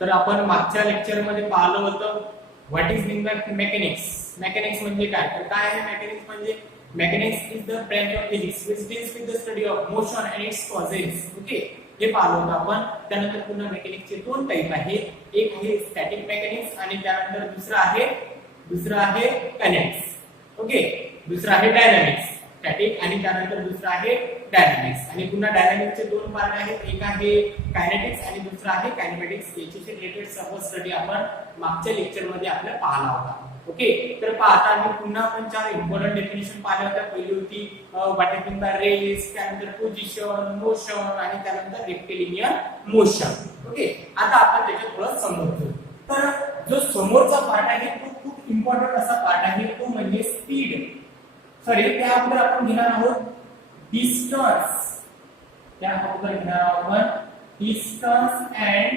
तर आपण मागच्या लेक्चर मध्ये पाहिलं होतं व्हॉट इज मेकॅनिक्स. मेकॅनिक्स म्हणजे काय, तर काय आहे मेकॅनिक्स म्हणजे mechanics is the branch of physics which deals with the study of motion and its causes. Okay, हे पाहिलं होतं आपण. त्यानंतर पुन्हा मेकॅनिक्सचे दोन टाइप आहे, एक आहे स्टॅटिक मेकॅनिक्स आणि त्यानंतर दुसरा आहे कायनेटिक्स. ओके, दुसरा आहे डायनामिक्स. स्टॅटिक आणि त्यानंतर दुसरा आहे डायनामिक्स. आणि पुन्हा डायनामिक्सचे दोन पार्ट आहेत, एक आहे कायनेटिक्स आणि दुसरा आहे कायनेमॅटिक्स. याच्याशी रिलेटेड सर्व स्टडी आपण मागच्या लेक्चर मध्ये आपल्याला पाहिला होता. ओके, तर आता मी पुन्हा पण चार इम्पॉर्टंट डेफिनेशन पाहिल्या होत्या. पहिली होती व्हॉट इज द रेस, त्यानंतर पोझिशन, मोशन आणि त्यानंतर रेक्टिलिनियर मोशन. ओके, आता आपण त्याच्यात थोडं समजतो. तर जो समोरचा पार्ट आहे तो खूप इम्पॉर्टंट असा पार्ट आहे, तो म्हणजे स्पीड. सॉरी, त्या अगोदर आपण घेणार आहोत डिस्टन्स. त्या अगोदर घेणार आहोत आपण डिस्टन्स अँड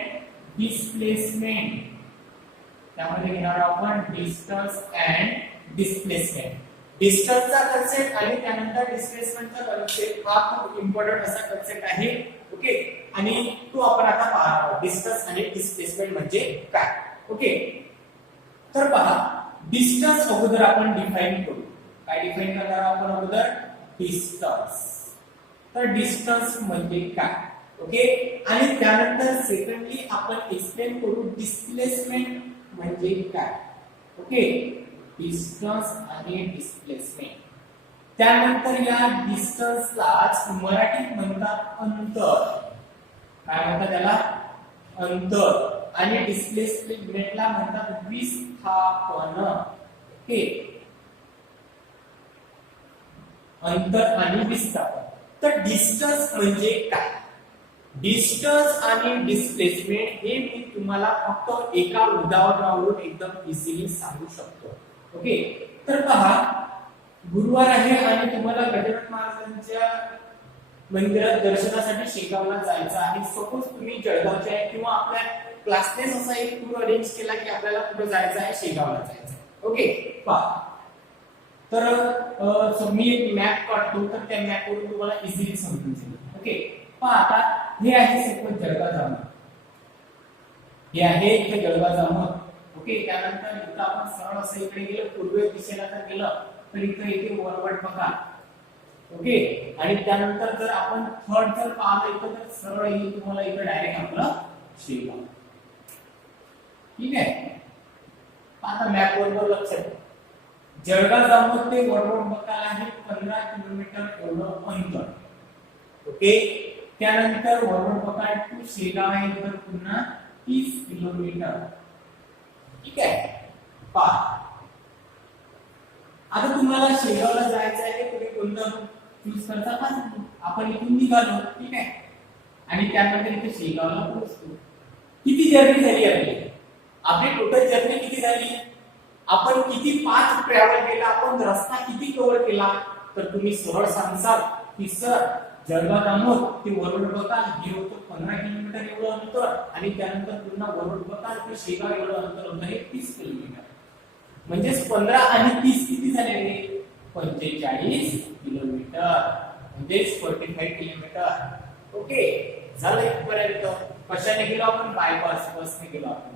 डिस्प्लेसमेंट. त्यामध्ये घेणार आहोत आपण डिस्टन्स अँड डिस्प्लेसमेंट. डिस्टन्सचा कन्सेप्ट आणि त्यानंतर डिस्प्लेसमेंटचा कन्सेप्ट हा खूप इम्पॉर्टंट असा कन्सेप्ट आहे. ओके, आणि तो आपण आता पाहणार आहोत. डिस्टन्स आणि डिस्प्लेसमेंट म्हणजे काय. ओके, तर पहा, डिस्टन्स अगोदर आपण डिफाइन करू. काय डिफाइन करणार आहोत आपण अगोदर? डिस्टन्स. तर डिस्टन्स म्हणजे काय. ओके, आणि त्यानंतर सेकंडली आपण एक्सप्लेन करू डिस्प्लेसमेंट म्हणजे काय. ओके, डिस्टन्स आणि डिस्प्लेसमेंट. त्यानंतर या डिस्टन्सलाच मराठीत म्हणतात अंतर. काय म्हणतात त्याला? अंतर. आणि डिस्प्लेसमेंटला म्हणतात विस्थापन. ओके, अंतर आणि विस्थापन. तर डिस्टन्स म्हणजे काय, डिस्टन्स आणि डिस्प्लेसमेंट हे मी तुम्हाला फक्त एका उदाहरणावरून एकदम इझिली सांगू शकतो. ओके, तर पहा, गुरुवार आहे आणि तुम्हाला गजानन महाराजांच्या मंदिरात दर्शनासाठी शेगावला जायचं आहे. सपोज तुम्ही जळगावचे आहे किंवा आपल्या क्लासने असा एक टूर अरेंज केला की आपल्याला कुठे जायचं आहे, शेगावला जायचं आहे. ओके, पहा, तर मी एक मॅप काढतो, तर त्या मॅपवरून तुम्हाला इझिली समजून जाईल. ओके, पहा, आता हे आहे सपोज जळगाव जामोद. हे आहे इथे जळगाव जामोद. ओके, त्यानंतर इथं आपण सरळ असं इकडे गेलो, पूर्व दिशेला जर गेलं तर इथं येते वरवट बघा. ओके, आणि त्यानंतर जर आपण थर्ड जर पाहिलं इथं तर सरळ येईल तुम्हाला इथं डायरेक्ट आपलं शेगाव. ठीक आहे, आता मॅप वर लक्ष द्या. जळगाव जामोद ते वरवट बघायला आहे 15 किलोमीटर एवढं अंतर. ओके, त्यानंतर वरवट बघा टू शेगाव आहे तर पुन्हा 30 किलोमीटर. ठीक आहे, पहा, आता तुम्हाला शेगावला जायचं आहे, तुम्ही कोणतं चूज करता का? आपण इथून निघालो. ठीक आहे, आणि त्यानंतर इथे शेगावला पोहोचतो. किती जर्नी झाली आपली टोटल जर्नी किती झाली? आपण किती पाथ ट्रॅव्हल केला, आपण रस्ता किती कव्हर केला? तर तुम्ही सरळ सांगसाल की सर जळगाव जामोद ते वरवट बकाल हे होतं 15 किलोमीटर एवढं अंतर, आणि त्यानंतर पुन्हा वरवट बकाल ते शेगाव एवढं अंतर होतं हे 30 किलोमीटर. म्हणजेच 15 आणि 30 किती झाले? 45 किलोमीटर, म्हणजेच 45 किलोमीटर. ओके, झालं इथपर्यंत. कशाने गेलो आपण? बायपास बसने गेलो आपण.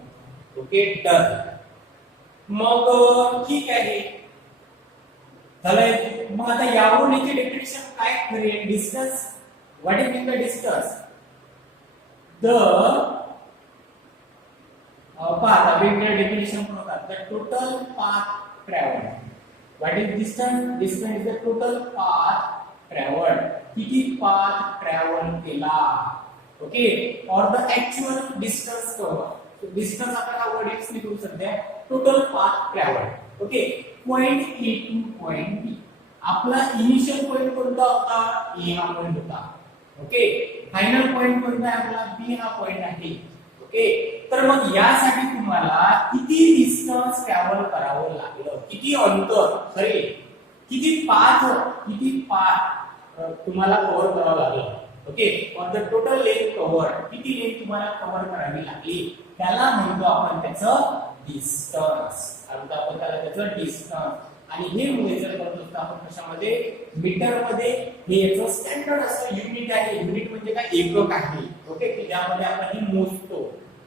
Okay, done. मग ठीक आहे, झालंय. मग आता यावरून याची डेफिनेशन काय करेल? Distance. What is mean by distance? The path. वेगवेगळ्या डेफिनेशन पण होतात. The total path travelled. What is distance? Distance is the total path travelled. किती पाथ ट्रॅव्हल केला. ओके, और the actual distance cover. Distance आपण हा वर्ड यूज करू सध्या. Total path travelled. Okay, point A to point B. आपला initial point कोणता होता? ए हा पॉइंट होता. ओके, फायनल पॉइंट कोणता आहे आपला? बी हा पॉइंट आहे. ओके, तर मग यासाठी तुम्हाला किती डिस्टन्स ट्रॅव्हल करावं लागलं, किती अंतर, सॉरी किती पाथ तुम्हाला कव्हर करावं लागलं. Okay, on the total length cover, किती लेंथ तुम्हाला कव्हर करावी लागली, त्याला म्हणतो आपण त्याचं डिस्टन्स. आपण त्याला त्याचं डिस्टन्स. आणि हे मेजर करत असतो आपण कशामध्ये? मीटर मध्ये. हे याचं स्टँडर्ड असं युनिट आहे. युनिट म्हणजे काय? एकक आहे. ओके, की ज्यामध्ये आपण हे मोजतो.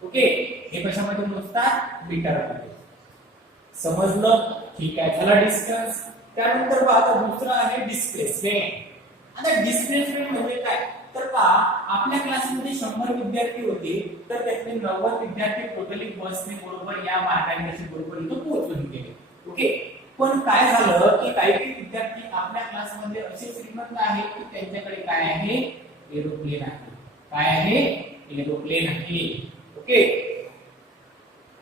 ओके, हे कशामध्ये मोजतात मीटरमध्ये. समजलं? ठीक आहे, झाला डिस्टन्स. त्यानंतर पहा दुसरा आहे डिस्प्लेसमेंट. आता डिस्प्लेसमेंट म्हणजे काय तर पहा आपल्या क्लासमध्ये 100 विद्यार्थी होते तर त्यातले 90 विद्यार्थी टोटली बसने बरोबर या मार्गाने कसे बरोबर इथं पोहोचून गेले. ओके, पण काय झालं की काही विद्यार्थी आपल्या क्लासमध्ये असे श्रीमंत आहेत की त्यांच्याकडे काय आहे एरोप्लेन आहे. काय आहे एरोप्लेन आहे. ओके,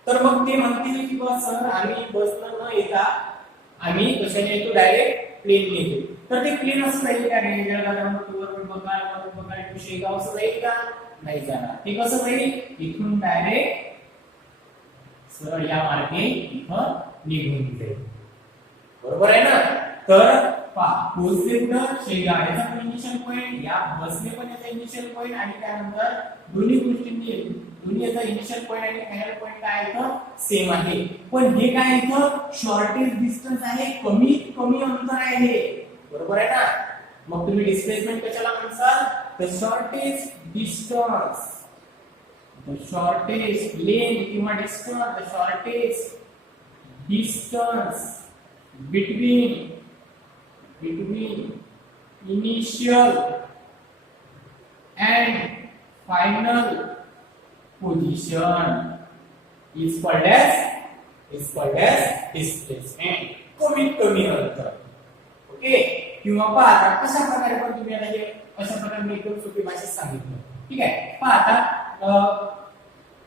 तर मग ते म्हणतील की बस सर आम्ही बसनं न येता आम्ही कशाने येतो डायरेक्ट प्लेनने येतो. तर ते प्लेन असं जाईल का नाही बघा टू शेगाव असं जाईल का नाही जाणार. ते कसं जाईल इथून डायरेक्ट सरळ या मार्गे इथं निघून जाईल. बरोबर आहे ना. तर पहा पोहोचले कुठं शेगाव याचा इनिशियल पॉइंट या बसने पण याचा इनिशियल पॉइंट आणि त्यानंतर दोन्ही गोष्टींनी दोन्ही याचा इनिशियल पॉइंट आणि फायनल पॉइंट काय इथं सेम आहे. पण हे काय इथं शॉर्टेज डिस्टन्स आहे कमीत कमी अंतर आहे. बरोबर आहे ना. मग तुम्ही डिस्प्लेसमेंट कशाला म्हणसाल the shortage distance the shortage length किंवा distance the shortage distance between initial and final position is called as displacement. कमीत कमी अंतर. ओके, किंवा पहा आता कशा प्रकारे पण तुम्ही आता हे अशा प्रकारे मी एकदम सोपी भाषेत सांगितलं. ठीक आहे, पहा आता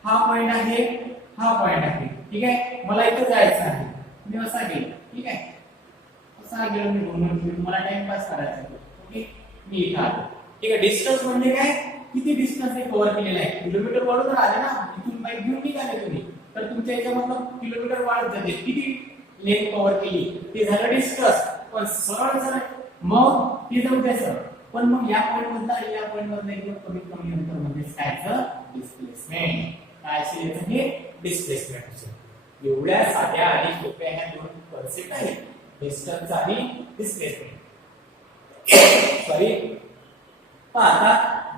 हा पॉइंट आहे हा पॉइंट आहे. ठीक आहे, मला इथं जायचं आहे मी असा गेलो. ठीक आहे, असा गेलो मी म्हणून मला टाइम पास करायचा आहे. ओके, मी इथं आलो. ठीक आहे, डिस्टन्स म्हणजे काय किती डिस्टन्स हे कव्हर केलेलं आहे. किलोमीटर वाढून आले ना इथून बाईक घेऊन निघाले तुम्ही तर तुमच्या याच्यामधून किलोमीटर वाढत जाते. किती लेंथ कव्हर केली ते झालं डिस्टन्स. पण सरळ जर मग ते जाऊ द्या सर पण मग या पॉइंट मधला आणि या पॉइंट मधला एकदम कमीत कमी अंतर म्हणजे काय डिस्प्लेसमेंट. काय असेल हे डिस्प्लेसमेंट असेल. एवढ्या साध्या आणि सोप्या ह्या दोन कन्सेप्ट आहेत डिस्टन्स आणि डिस्प्लेसमेंट. सॉरी, आता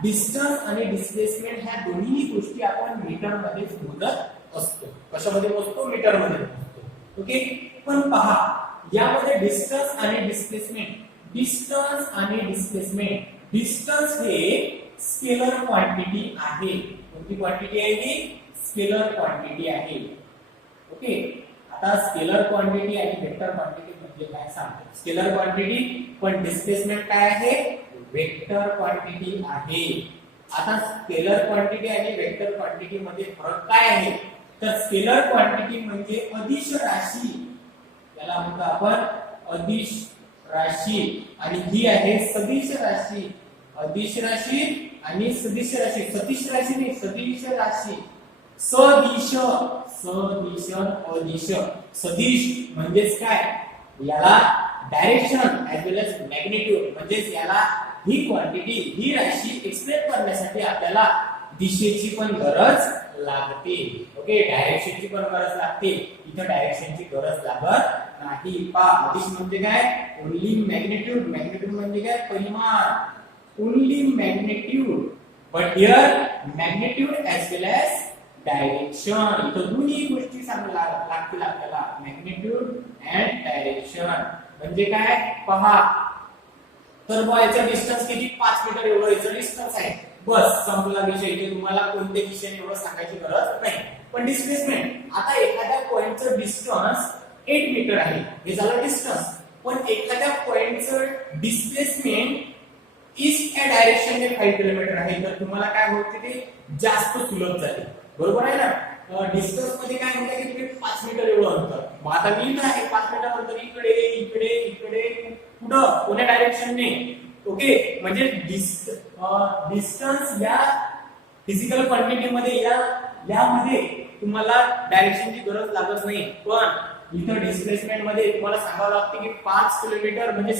डिस्टन्स आणि डिस्प्लेसमेंट ह्या दोन्ही गोष्टी आपण मीटर मध्ये मोजत असतो. कशामध्ये मोजतो मीटर मध्ये मोजतो. ओके, पण पहा यामध्ये डिस्टन्स आणि डिस्प्लेसमेंट डिस्टन्स हे स्केलर क्वांटिटी आहे. कोणती क्वांटिटी आहे ही स्केलर क्वांटिटी आहे. ओके, आता स्केलर क्वांटिटी आणि वेक्टर क्वांटिटी म्हणजे काय सांगतो. स्केलर क्वांटिटी पण डिस्प्लेसमेंट काय आहे वेक्टर क्वांटिटी आहे. आता स्केलर क्वांटिटी आणि वेक्टर क्वांटिटी मध्ये फरक काय आहे तर स्केलर क्वांटिटी म्हणजे अदिश राशी, याला म्हणतो आपण अदिश राशी, आणि ही आहे सदिश राशी. अदिश राशी आणि सदिश राशी. सदिश राशी नाही सदिश राशी. सदिश अदिश. सदिश म्हणजेच काय याला direction age well age magnitude म्हणजेच याला ही क्वांटिटी ही राशी एक्सप्लेन करण्यासाठी आपल्याला दिशेची पण गरज लागते. ओके, डायरेक्शनची पण गरज लागते. इथं डायरेक्शनची गरज लागत नाही. अदिश म्हणजे काय ओनली मॅग्निट्यूड. मॅग्निट्यूड म्हणजे काय परिमाण. Only magnitude but here magnitude as well as direction. इथं दोन्ही गोष्टी सांगायला लागतील आपल्याला मॅग्निट्यूड अँड डायरेक्शन. म्हणजे काय पहा तर बॉ याचा डिस्टन्स किती 5 मीटर एवढं याचं डिस्टन्स आहे. बस संपला विषय. इथे तुम्हाला कोणत्या दिशेने एवढं सांगायची गरज नाही. पण डिस्प्लेसमेंट आता एखाद्या पॉइंटचं डिस्टन्स 8 मीटर आहे हे झालं डिस्टन्स. पण एखाद्या पॉइंटचं डिस्प्लेसमेंट ईस्ट या डायरेक्शनने 5 किलोमीटर आहे तर तुम्हाला काय होते ते जास्त सुलभ जाते. बरोबर आहे ना. डिस्टन्स मध्ये काय म्हणतात की तुम्ही 5 मीटर एवढं अंतर. मग आता मी आहे 5 मीटर अंतर इकडे इकडे इकडे कुठं कोण्या डायरेक्शनने. ओके, म्हणजे डिस्टन्स या फिजिकल क्वांटिटी मध्ये यामध्ये तुम्हाला डायरेक्शनची गरज लागत नाही. पण इथं डिस्प्लेसमेंट मध्ये तुम्हाला सांगावं लागते की 5 किलोमीटर म्हणजे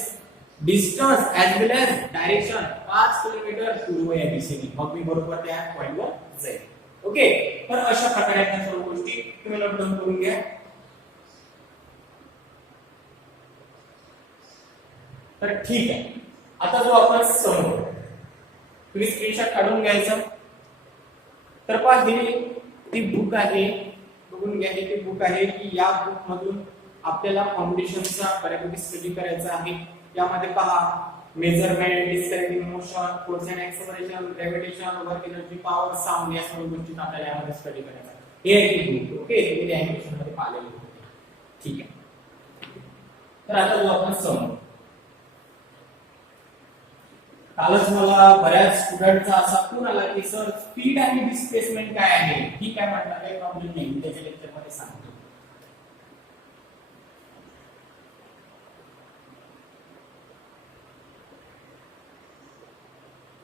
distance age well as direction 5 kilometre पूर्व या दिशेने. मग मी बरोबर त्या पॉइंटवर जाईल. ओके, तर अशा प्रकारे त्या सर्व गोष्टी तुम्ही नोट डाऊन करून घ्या. तर ठीक आहे, आता जो आपण समोर तुम्ही स्क्रीनशॉट काढून घ्यायचं. तर पहा हे ती बुक आहे, बघून घ्या ती बुक आहे की या बुक मधून आपल्याला फाउंडेशनचा बऱ्यापैकी स्टडी करायचा आहे. यामध्ये पहा measurement, describing motion, force and acceleration, gravitation, work energy, power, sound या सर्व गोष्टी आपल्याला यामध्ये स्टडी करायचा आहे. हे आहे बुक. ओके, तुम्ही अॅनिमेशन मध्ये पाहिलेले होते. ठीक आहे. तर आता जो आपण सम कालच मला बऱ्याच स्टुडंटचा असा फोन आला की सर स्पीड आणि डिस्प्लेसमेंट काय आहे. ठीक आहे म्हटलं, काही प्रॉब्लेम नाही, मी त्याच्या लेक्चर मध्ये सांगतो.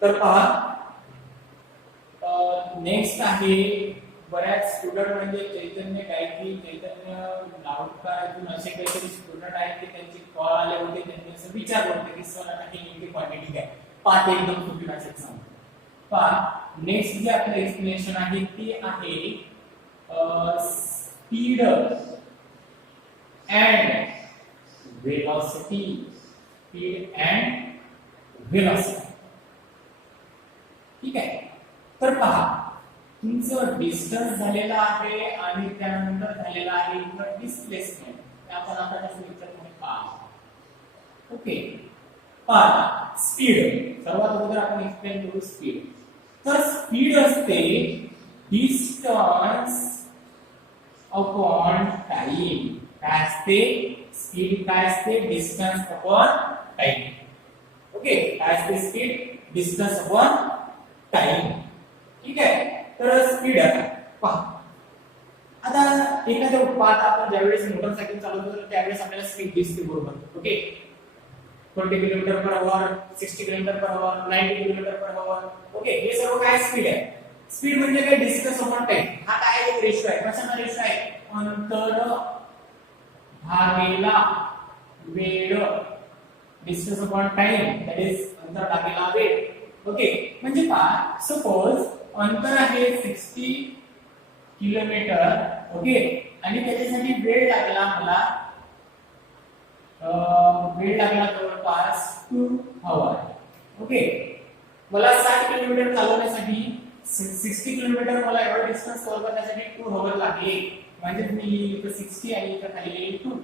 तर पहा नेक्स्ट आहे बऱ्याच स्टुडंट म्हणजे चैतन्य गायत्री, चैतन्य लावडकर असे काहीतरी स्टुडंट आहेत की त्यांचे कॉल आले होते. त्यांनी असं विचारलं होतं की सर आता ही नेमकी क्वांटिटी काय. पाठ एकदम सोपी भाषेत सांगतो. पहा नेक्स्ट जे आपलं एक्सप्लेनेशन आहे ते आहे speed and velocity. Speed and velocity. ठीक आहे. तर पहा तुमचं डिस्टन्स झालेलं आहे आणि त्यानंतर झालेलं आहे डिस्प्लेसमेंट. आपण आता त्याचं लेक्चर मध्ये पाहू. ओके, पहा स्पीड सर्वात अगोदर आपण एक्सप्लेन करू स्पीड. तर स्पीड असते डिस्टन्स अपॉन टाइम. काय असते स्पीड? काय असते डिस्टन्स अपॉन टाइम. ओके, काय असते स्पीड? Distance upon time. ठीक आहे. तर स्पीड पहा आता एखाद्या पाथ आपण ज्यावेळेस मोटरसायकल चालवतो तर त्यावेळेस आपल्याला स्पीड दिसते बरोबर. Okay, 20 kilometre per hour, 60 kilometre per hour, 90 kilometre per hour. Okay, हे सर्व काय स्पीड आहे. स्पीड म्हणजे काय डिस्टन्स अपॉन टाइम. हा काय एक रेशो आहे. कशाचा रेशो आहे? अंतर भागिला वेळ. Distance upon time that is अंतर भागिला वेळ. ओके, म्हणजे पहा सपोज अंतर आहे 60 किलोमीटर. ओके, आणि त्याच्यासाठी वेळ लागला मला जवळपास 2 आवर. ओके, मला 60 किलोमीटर चालवण्यासाठी 60 किलोमीटर मला एवढा डिस्टन्स कव्हर करण्यासाठी 2 आवर लागले. म्हणजे मी इथं 60 आणि इथं खाली 2.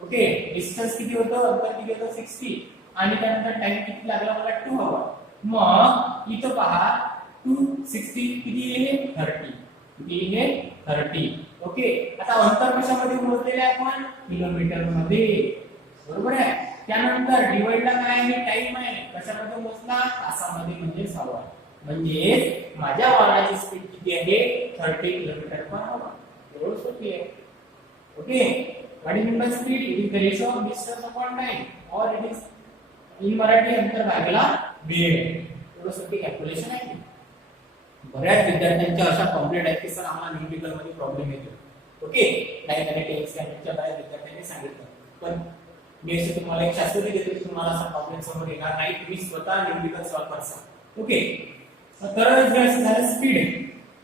ओके, डिस्टन्स किती होतं? अंतर किती होतं? 60. आणि त्यानंतर टाइम किती लागला मला? 2 आवर. मग इथं पहा 260 किती आहे? 30. किती आहे? 30. ओके, आता अंतर कशामध्ये मोजलेले आपण? किलोमीटर मध्ये. बरोबर आहे. त्यानंतर डिवाइडला काय आहे? टाइम आहे. कशामध्ये मोजला? तासामध्ये म्हणजे आवर. म्हणजे माझ्या वाहनाची स्पीड किती आहे? 30 किलोमीटर पर आवर. एवढं सोपी आहे. Okay, what is mean by speed? It is the ratio of distance upon time और इट इज इन मराठी अंतर भागिला वेळ. एवढं सोपी कॅल्क्युलेशन आहे. बऱ्याच विद्यार्थ्यांच्या अशा कंप्लेंट आहेत की सर आम्हाला न्यूमेरिकल मध्ये प्रॉब्लेम येतो. ओके, नाही त्याने टेक्स्ट स्टँडर्डच्या बाहेर विद्यार्थ्यांनी सांगितलं. पण मी असे तुम्हाला एक शास्त्र देतो की तुम्हाला असा प्रॉब्लेम समोर येणार नाही. तुम्ही स्वतः न्यूमेरिकल सॉल्व्ह करसा. ओके, तर जे असं झालं स्पीड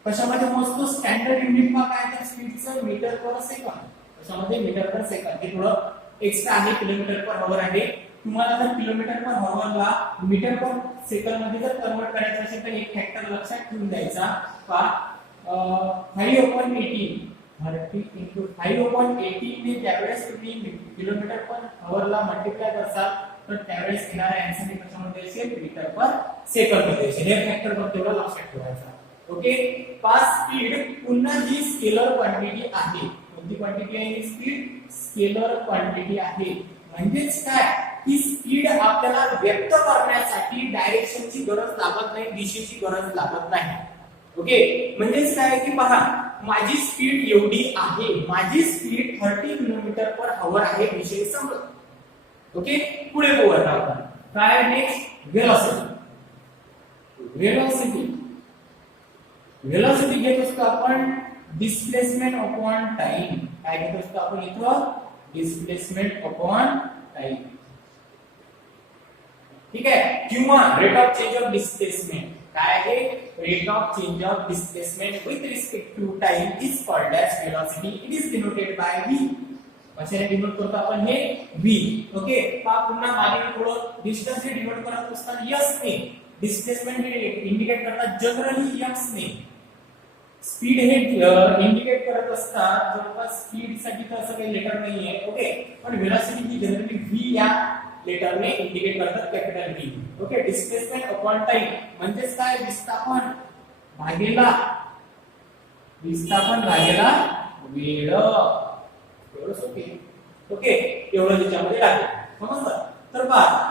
कशामध्ये मोजतो? स्टँडर्ड युनिट काय तर स्पीडचं मीटर पर सेकंद. कशामध्ये? Metre per second. हे थोडं एक्स्ट्रा आहे. किलोमीटर पर आवर आहे. तुम्हाला जर किलोमीटर पर आवरला मीटर पर सेकंद मध्ये जर कन्वर्ट करायचं असेल तर एक फॅक्टर लक्षात ठेवून द्यायचा. पहा 5/18 30 × 5/18 ने ज्यावेळेस तुम्ही किलोमीटर पर आवरला मल्टिप्लाय करसाल तर त्यावेळेस येणारा आन्सर कशामध्ये असेल? मीटर पर सेकंद मध्ये असेल. हे फॅक्टर पण तेवढं लक्षात ठेवायचा. ओके, पास स्पीड पुन्हा जी स्केलर क्वांटिटी आहे. कोणती क्वांटिटी आहे? स्पीड स्केलर क्वांटिटी आहे. म्हणजेच काय की स्पीड आपल्याला व्यक्त करण्यासाठी डायरेक्शनची गरज लागत नाही, दिशेची गरज लागत नाही. ओके, म्हणजेच काय की पहा माझी स्पीड एवढी आहे. माझी स्पीड 30 किलोमीटर पर आवर आहे. विषय समजला. ओके, पुढे बघूया आपण काय नेक्स्ट? वेलोसिटी. वेलोसिटी घेत असतो आपण डिस्प्लेसमेंट अपॉन टाइम. काय घेत असतो आपण इथं? Displacement upon time. ठीक आहे, किंवा rate of change of displacement. काय आहे? Rate of change of displacement with respect to time is called as velocity. It is denoted by v. कशाने डिनोट करतो आपण? हे v. ओके, पहा पुन्हा मागे थोडं डिस्टन्स हे डिनोट करत असताना s ने, डिस्प्लेसमेंट हे इंडिकेट करतात जनरली x ने. स्पीड हे इंडिकेट करत असतात जवळपास स्पीड साठी तर असं काही लेटर नाहीये ओके पण व्हेलॉसिटी ही जनरली v या लेटरने इंडिकेट करतात capital V okay displacement upon time म्हणजेच काय विस्थापन भागेला वेळ एवढंच ओके ओके एवढं त्याच्यामध्ये लागेल समजलं तर पहा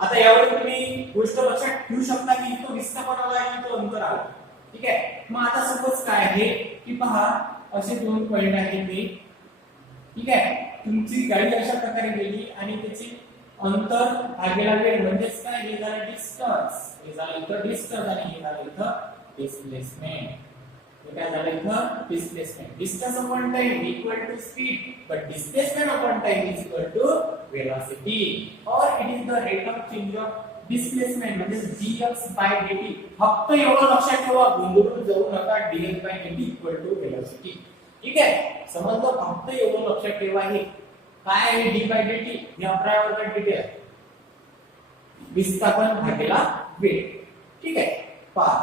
आता यावर तुम्ही गोष्ट लक्षात ठेवू शकता की इथं विस्थापन आला आणि इथं अंतर आलं ठीक आहे मग आता सपोज काय आहे की पहा असे दोन पॉइंट आहेत ते ठीक आहे तुमची गाडी अशा प्रकारे गेली आणि त्याची अंतर भागेला वेळ म्हणजेच काय हे झालं डिस्टन्स हे झालं इथं डिस्टन्स आणि हे झालं इथं डिस्प्लेसमेंट हे काय झालं इथं displacement distance upon time equal to speed but displacement upon time is equal to velocity और it is the rate of change of displacement म्हणजे dx by dt फक्त एवढं लक्षात ठेवा गोंधळून जाऊ नका dx by dt equal to velocity ठीक आहे समजलं फक्त एवढं लक्षात ठेवा हे काय आहे d by dt हे 11 वर्गात dt आहे विस्थापन भागेला वेळ ठीक आहे पहा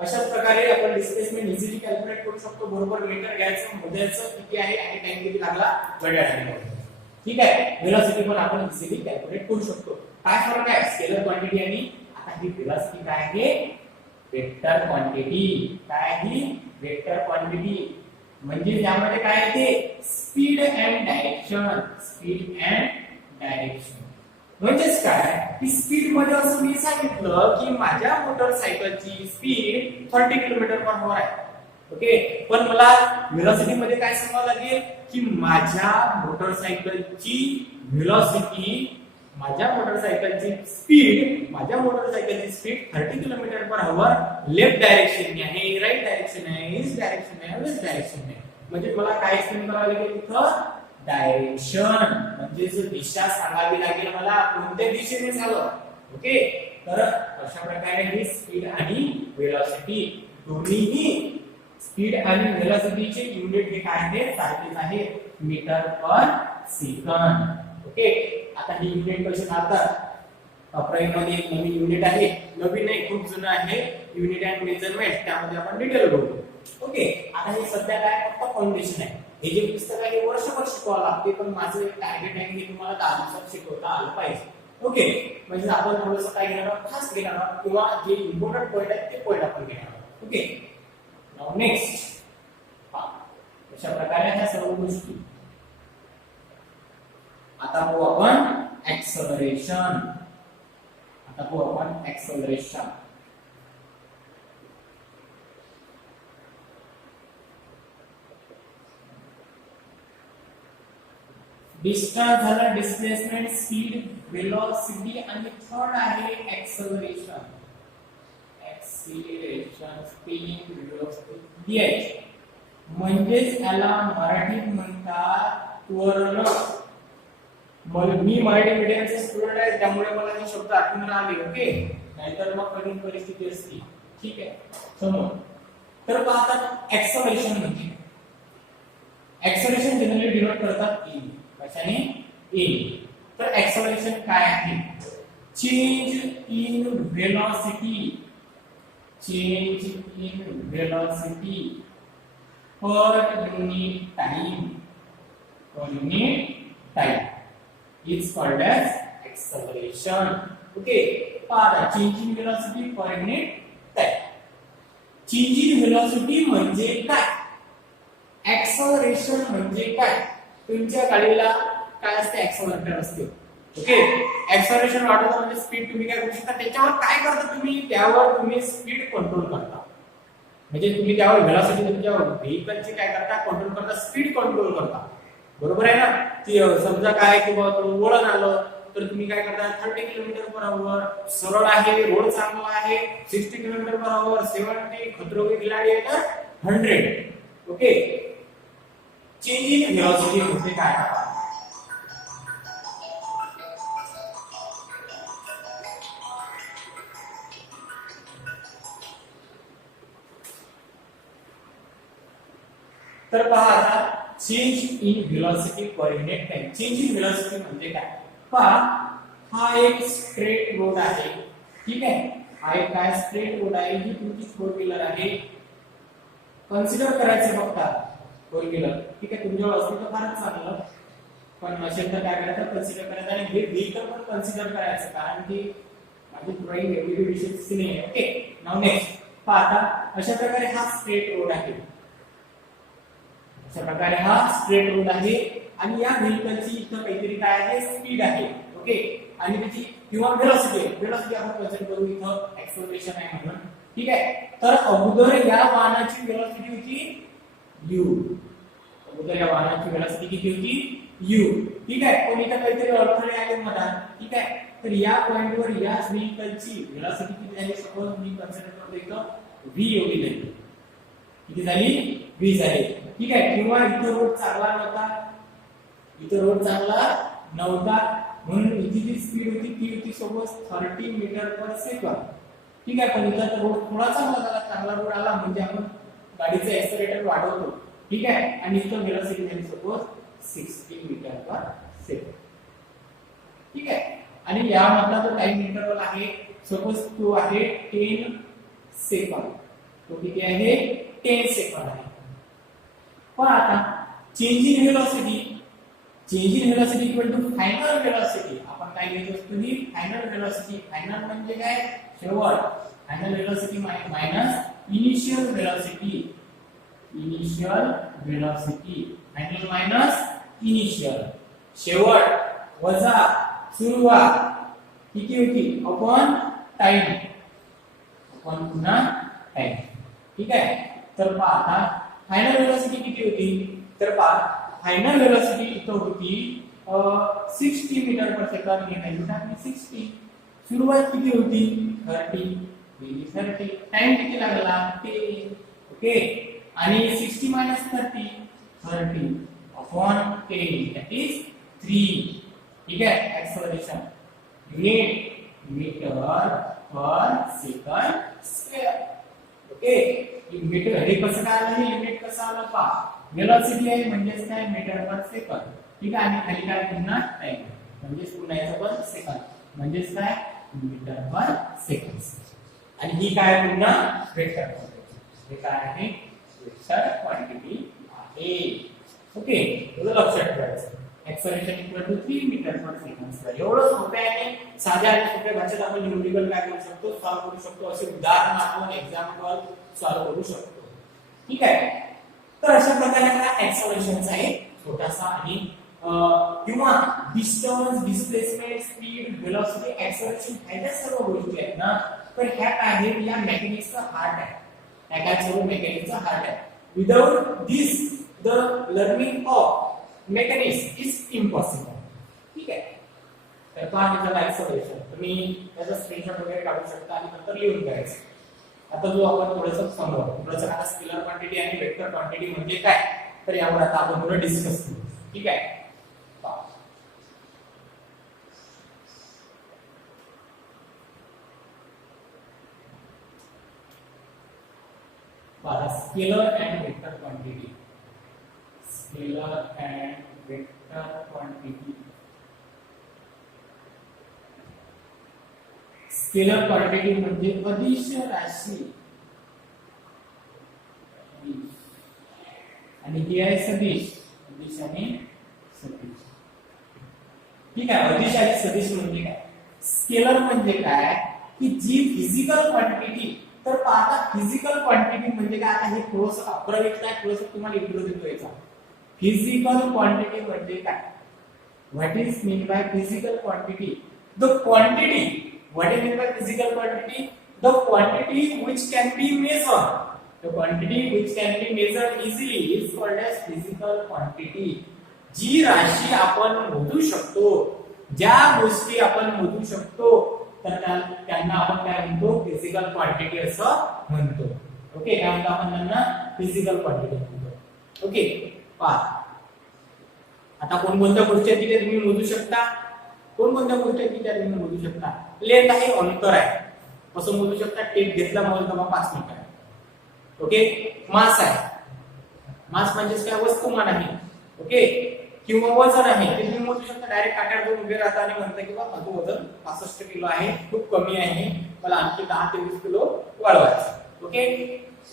अशाच प्रकारे आपण डिस्प्लेसमेंट इझिली कॅल्क्युलेट करू शकतो बरोबर मीटर घ्यायचं मोजायचं किती आहे आणि टाइम किती लागला घड्याळाने ठीक आहे वेलोसिटी पण आपण इझिली कॅल्क्युलेट करू शकतो काय फरक आहे स्केलर क्वांटिटी आणि आता ही वेलोसिटी काय आहे वेक्टर क्वांटिटी काय ही वेक्टर क्वांटिटी म्हणजे यामध्ये काय येते स्पीड अँड डायरेक्शन म्हणजेच काय की स्पीड मध्ये असं मी सांगितलं की माझ्या मोटरसायकलची स्पीड 30 km/h आहे ओके पण मला वेलोसिटी मध्ये काय सांगावं लागेल की माझ्या मोटरसायकलची स्पीड 30 km/h लेफ्ट डायरेक्शन आहे राईट डायरेक्शन आहे ईस्ट डायरेक्शन आहे वेस्ट डायरेक्शन आहे म्हणजे मला काय एक्सप्लेन करावं लागेल इथं डायरेक्शन म्हणजे जो दिशा सांगावी लागेल मला कोणत्या दिशेने झालं ओके तर अशा प्रकारे ही स्पीड आणि वेलोसिटी दोन्हीही स्पीड आणि वेलोसिटीचे युनिट हे काय आहे सारखेच आहे मीटर पर सेकंद ओके आता ही युनिट कशी काढतात अप्राइम मध्ये एक नवीन युनिट आहे नवीन नाही खूप जुनं आहे युनिट अँड मेजरमेंट त्यामध्ये आपण डिटेल बघू ओके आता हे सध्या काय फक्त फाउंडेशन आहे हे जे पुस्तक आहे वर्षभर शिकवावं लागते पण माझं एक टार्गेट आहे की तुम्हाला 10 दिवसात शिकवता आलं पाहिजे ओके म्हणजे आपण थोडंसं काय घेणार आहोत खास घेणार आहोत किंवा जे इम्पॉर्टंट पॉइंट आहेत ते पॉइंट आपण घेणार आहोत ओके नाउ नेक्स्ट अशा प्रकारे ह्या सर्व गोष्टी आता पाहू आपण ऍक्सलरेशन डिस्टन्स झाला डिस्प्लेसमेंट स्पीड वेलोसिटी आणि थर्ड आहे ऍक्सलरेशन स्पीड वेलोसिटी म्हणजेच याला मराठीत म्हणतात त्वरण मी मराठी मीडियमचे स्टुडंट आहे त्यामुळे मला हे शब्द आठवण आले ओके नाहीतर मग कठीण परिस्थिती असते ठीक आहे समोर तर पाहतात ऍक्सलरेशन म्हणजे ऍक्सलरेशन जनरली डिनोट करतात ई कशाने ए तर ऍक्सलरेशन काय आहे change in velocity per unit time is called as acceleration okay para change in velocity per unit time change in velocity म्हणजे काय acceleration म्हणजे काय तुमच्या गाडीला काय असते accelerometer असते ओके acceleration वाढवणं म्हणजे स्पीड तुम्ही काय करू शकता त्याच्यावर काय करता तुम्ही त्यावर तुम्ही स्पीड कंट्रोल करता म्हणजे तुम्ही त्यावर velocity तुमच्या व्हेइकलची काय करता कंट्रोल करता स्पीड कंट्रोल करता बरोबर आहे ना ती समजा काय किंवा वळण आलं तर तुम्ही काय करता 30 km/h सरळ आहे रोड चांगला आहे 60 km/h 70 खतरो के खिलाडी आहे तर 100 ओके चेंज इन वेलोसिटी म्हणजे काय तर पहा आता change in velocity per unit time change in velocity म्हणजे काय पहा हा एक स्ट्रेट रोड आहे ठीक आहे हा एक काय स्ट्रेट रोड आहे ही तुमची फोर व्हीलर आहे कन्सिडर करायचं फक्त फोर व्हीलर, ठीक आहे. तुमच्यावर असतील तर फारच चांगलं, पण नसेल तर काय करायचं, कन्सिडर करायचं. आणि व्हेकल पण कन्सिडर करायचं, कारण की माझी ड्रॉइंग एवढी विशेष नाही आहे. ओके, नाउ नेक्स्ट पहा. आता अशा प्रकारे हा स्ट्रेट रोड आहे, अशा प्रकारे हा स्ट्रेट रोड आहे आणि या व्हेकलची इथं काहीतरी काय आहे, स्पीड आहे. ओके, आणि त्याची किंवा वेलोसिटी आपण कन्सिडर करू, इथं एक्सेलरेशन आहे म्हणून, ठीक आहे. तर अगोदर या वाहनाची वेलोसिटी होती u, अगोदर या वाहनाची वेलोसिटी किती होती u, ठीक आहे. पण इथं काहीतरी अडथळे आले मला, ठीक आहे. तर या पॉइंटवर या व्हेकलची वेलोसिटी किती झाली, सपोज मी कन्सिडर करतो इथं v एवढी झाली, किती झाली, v झाली, ठीक आहे. किंवा इथं रोड चांगला नव्हता, म्हणून इथे जी स्पीड होती ती होती सपोज 30 मीटर पर सेकंद, ठीक आहे. पण इथं रोड थोडा चांगला रोड आला म्हणजे आपण गाडीचं एक्सेलरेटर वाढवतो, ठीक आहे. आणि इथं वेलोसिटी झाली सपोज 60 मीटर पर सेकंद, ठीक आहे. आणि यामधला जो टाइम इंटरवल आहे सपोज तो आहे 10 सेकंद, तो किती आहे, 10 सेकंद आहे. पण आता change in velocity equal to final velocity, आपण काय घेत असतो ही फायनल व्हेलॉसिटी. फायनल म्हणजे काय, शेवट. Final velocity minus initial velocity, final minus initial, शेवट वजा सुरुवात किती होती, अपॉन टाइम, अपॉन पुन्हा टाइम, ठीक आहे. तर पहा आता फायनल व्हेलॉसिटी किती होती, तर पहा फायनल व्हेलॉसिटी इथं होती 60 मीटर पर सेकंद, ही व्हॅल्यू टाकली 60. सुरुवात किती होती 30, टाइम किती लागला 10, ओके. आणि 60 मायनस 30 अपॉन 10 दॅट इज 3, ठीक आहे. Acceleration 8 metre per second square, okay. Metre हे कसं काय आलं, लिमिट कसं आलं पहा. वेलोसिटी आहे म्हणजेच काय, मीटर पर सेकंद, ठीक आहे. आणि खाली काय पुन्हा टाइम म्हणजेच पुन्हा याचं पण सेकंद, म्हणजेच काय मीटर पर सेकंद. आणि ही काय पुन्हा वेक्टर क्वांटिटी, हे काय आहे, वेक्टर क्वांटिटी आहे, ओके. एवढं लक्षात ठेवायचं. Acceleration equal to 3 metre per second. एवढं सोपं आहे. साध्या आणि सोप्या भाषेत आपण न्यूमेरिकल काय करू शकतो, सॉल्व्ह करू शकतो. असे उदाहरण आपण एक्झाम्पल सॉल्व्ह करू शकतो, ठीक आहे. तर अशा प्रकारे हा एक्सेलरेशनचा आहे छोटासा आणि किंवा distance, displacement, speed, velocity, acceleration ह्या सर्व गोष्टी आहेत ना, तर ह्या काय आहे, या मेकॅनिक्सचा हार्ट आहे. ह्या काय सर्व मेकॅनिक्सचा हार्ट आहे. Without this the learning of mechanics is impossible, ठीक आहे. तर पहा त्याचा एक्सेलरेशन तुम्ही त्याचा स्क्रीनशॉट वगैरे काढू शकता आणि नंतर लिहून घ्यायचं. आता जो आपण थोडंसं समजावू, थोडंसं आता स्केलर क्वांटिटी आणि वेक्टर क्वांटिटी म्हणजे काय, तर यावर आता आपण थोडं डिस्कस करू, ठीक आहे. Scalar and vector quantity, scalar and vector quantity. Scalar quantity म्हणजे अदिश राशी आणि ही आहे सदिश, अदिश आणि सदिश, ठीक आहे. अदिश आणि सदिश म्हणजे काय, स्केलर म्हणजे काय की जी फिजिकल क्वांटिटी. तर पाहता फिजिकल क्वांटिटी म्हणजे काय, आता हे थोडंसं अप्रविक्त आहे, थोडंसं तुम्हाला इंट्रो देतो याचा. फिजिकल क्वांटिटी म्हणजे काय, what is mean by physical quantity, the quantity. What is meant by physical quantity? The quantity which can be measured. The quantity which can be measured easily is called as physical quantity. जी राशी आपण मोजू शकतो, ज्या गोष्टी आपण मोजू शकतो, तर त्यांना आपण काय म्हणतो, फिजिकल क्वांटिटी असं म्हणतो, ओके. काय म्हणतो आपण त्यांना, फिजिकल क्वांटिटी म्हणतो, ओके. पहा आता कोणकोणत्या गोष्टी आहेत की तुम्ही मोजू शकता, कोणकोणत्या गोष्टी आहेत की त्या तुम्ही मोजू शकता. लेंथ आहे, अंतर आहे, कसं मोजू शकता, टेप घेतला मोजला 5 मीटर आहे, ओके. मास आहे, मास म्हणजे काय, वस्तुमान आहे, ओके. किंवा वजन आहे, ते तुम्ही मोजू शकता. डायरेक्ट काट्यावर जाऊन उभे राहता आणि म्हणता की बाबा माझं वजन 65 किलो आहे, खूप कमी आहे, मला आणखी 10 ते 20 किलो वाढवायचं, ओके.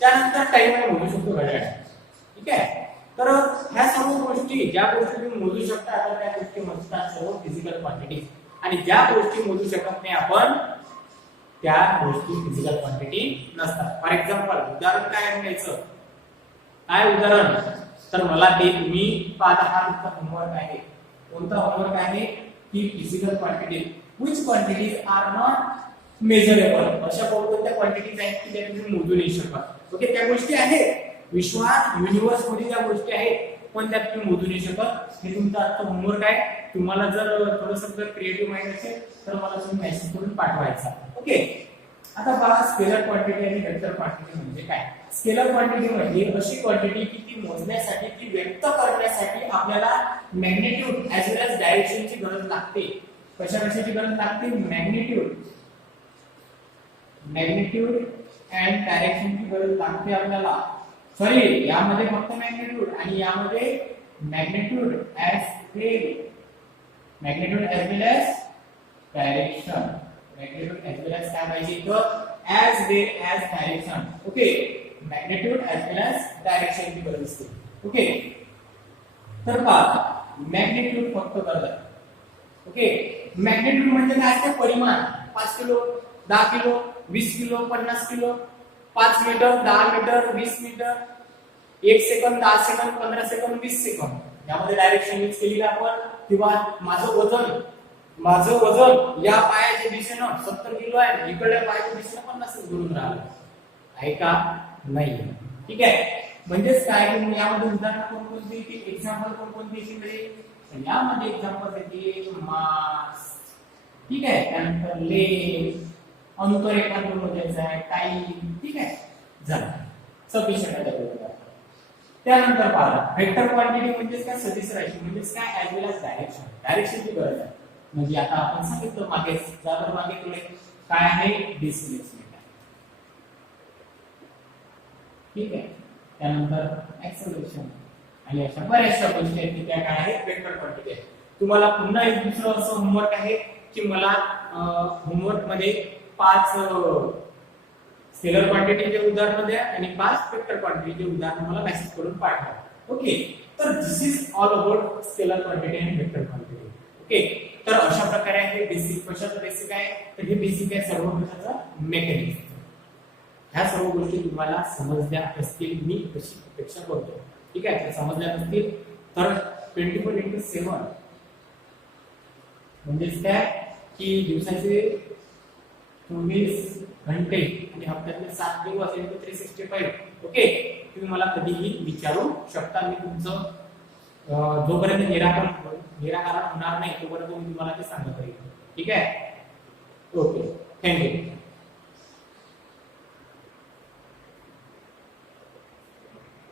त्यानंतर टाइम आहे मोजू शकतो घड्याळ. ठीक आहे. तर ह्या सर्व गोष्टी ज्या गोष्टी तुम्ही मोजू शकता आता त्या गोष्टी मोजतात सर्व फिजिकल क्वांटिटी, आणि ज्या गोष्टी मोजू शकत नाही आपण त्या गोष्टी फिजिकल क्वांटिटी नसतात. फॉर एक्झाम्पल उदाहरण काय घ्यायचं, काय उदाहरण, तर मला ते तुम्ही पाहता हा तुमचा होमवर्क आहे. कोणता होमवर्क आहे की physical quantity, which quantities are not measurable, अशा कोणत्या क्वांटिटीज आहेत की त्या तुम्ही मोजू नाही शकत. ओके, त्या गोष्टी आहेत विश्वात युनिवर्स मध्ये ज्या गोष्टी आहेत पण त्या तुम्ही मोजू नाही शकत. हे तुमचा आजचा होमवर्क आहे. तुम्हाला जर थोडंसं जर क्रिएटिव्ह माइंड असेल तर मला तुम्ही मेसेज करून पाठवायचा. ओके, आता पहा स्केलर क्वांटिटी आणि वेक्टर क्वांटिटी म्हणजे काय. स्केलर क्वांटिटी म्हणजे अशी क्वांटिटी की ती मोजण्यासाठी ती व्यक्त करण्यासाठी आपल्याला मॅग्निट्यूड ऍज वेल एज डायरेक्शनची गरज लागते. कशाची गरज लागते, मॅग्निट्यूड अँड डायरेक्शनची गरज लागते आपल्याला. सॉरी, यामध्ये फक्त मॅग्निट्यूड आणि यामध्ये magnitude as well as direction. Magnitude as well as काय पाहिजे इथं, as well as direction. Okay, magnitude as well as डायरेक्शनची गरज असते. ओके, तर पहा मॅग्निट्यूड फक्त गरज आहे. ओके, मॅग्निट्यूड म्हणजे काय असते, परिमाण. 5 kilo, 10 kilo, 20 kilo, 50 kilo, 5 metre, 10 metre, 20 metre, 1 second, 10 second, 15 second, 20 second. यामध्ये डायरेक्शन यूज केलेली आपण. किंवा माझं वजन या पायाच्या दिशेनं 70 किलो आहे, इकडल्या पायाच्या दिशेनं 50 घडून राहिलं आहे का, नाही. ठीक आहे, म्हणजेच काय की यामध्ये उदाहरण कोणकोणती येतील, एक्झाम्पल कोणकोणती येतील, यामध्ये एक्झाम्पल येतील मास. ठीक आहे, त्यानंतर लेंथ, अंतर एखादं मोजायचं आहे, टाइम. ठीक आहे, झालं सफिशियंट आहे. त्यानंतर पहा वेक्टर क्वांटिटी म्हणजे काय, सदिश राशी म्हणजे काय, ऍज वेल एज डायरेक्शनची गरज आहे. म्हणजे आता आपण सांगितलं मागे जाबर मागे थोडे काय आहे, डिस्प्लेसमेंट आहे. ठीक आहे, त्यानंतर ऍक्सेलरेशन आणि अशा बऱ्याचशा गोष्टी आहेत की त्या काय आहेत, वेक्टर क्वांटिटी आहे. तुम्हाला पुन्हा एक दुसरं असं होमवर्क आहे की मला होमवर्क मध्ये 5 स्केलर क्वांटिटीचे उदाहरण द्या आणि 5 वेक्टर क्वांटिटीचे उदाहरण मला मेसेज करून पाठवा. ओके, तर this is all about scalar quantity आणि वेक्टर क्वांटिटी. ओके, तर अशा प्रकारे हे बेसिक. कशाचं बेसिक आहे, तर हे बेसिक आहे सर्व कशाचं, मेकॅनिक्स. ह्या सर्व गोष्टी तुम्हाला समजल्या असतील मी अशी अपेक्षा करतो. ठीक आहे, तर समजल्या नसतील तर 24/7 म्हणजेच काय की दिवसाचे 24 घंटे आणि हप्त्यातले 7 दिवस असेल तर 365. ओके, तुम्ही मला कधीही विचारू शकता. मी तुमचं जोपर्यंत निराकरण होणार नाही तोपर्यंत मी तुम्हाला ते सांगत राहील. ठीक आहे, ओके, थँक्यू.